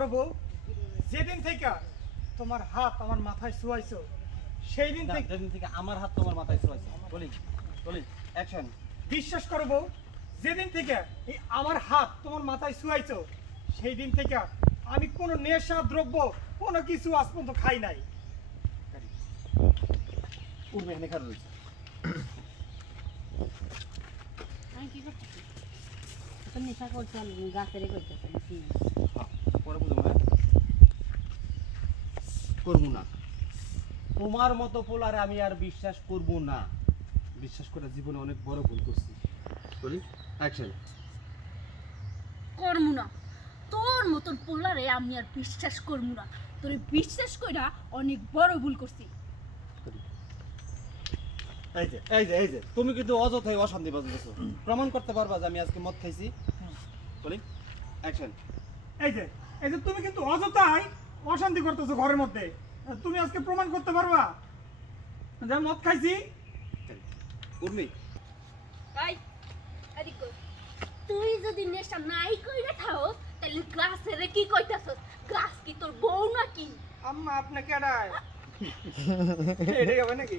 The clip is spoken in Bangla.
করবো যেদিন থেকে তোমার হাত আমার মাথায় শুয়াইছো সেই দিন থেকে যেদিন থেকে আমার হাত তোমার মাথায় ছোঁয়াইছে। বলি বলি অ্যাকশন। বিশ্বাস করবো যেদিন থেকে এই আমার হাত তোমার মাথায় শুয়াইছো সেই দিন থেকে আমি কোনো নেশা দ্রব্য কোনো কিছু আজ পর্যন্ত খাই নাই। উঠবে এখানে খারাপ রয়েছে। আমি কি করতেছি? তো নেশা করছি গাছের করতেছি কি পরে বুঝবো না করবো না তোমার মতো পোলারে আমি আর বিশ্বাস করব না। বিশ্বাস করে জীবনে অনেক বড় ভুল করছি। বলি অ্যাকশন। করমু না তোর মতন পোলারে আমি আর বিশ্বাস করমু না। তোরে বিশ্বাস কইরা অনেক বড় ভুল করছি। এই যে তুমি কিন্তু অযথাই অশান্তি বাজাতেছো। প্রমাণ করতে পারবা যে আমি আজকে মদ খাইছি? বলি অ্যাকশন। এই যে তুমি কিন্তু অযথাই অশান্তি করতেছো ঘরের মধ্যে। তুমি আজকে প্রমাণ করতে পারবা যে আমি মদ খাইছি? উর্মি এই এদিক কই। তুই যদি নেশা নাই কইরা থাও তাহলে গ্লাসের কি কইতাছস? গ্লাস কি তোর বউ নাকি? আম্মা আপনি কেডায়? এটাই হবে নাকি?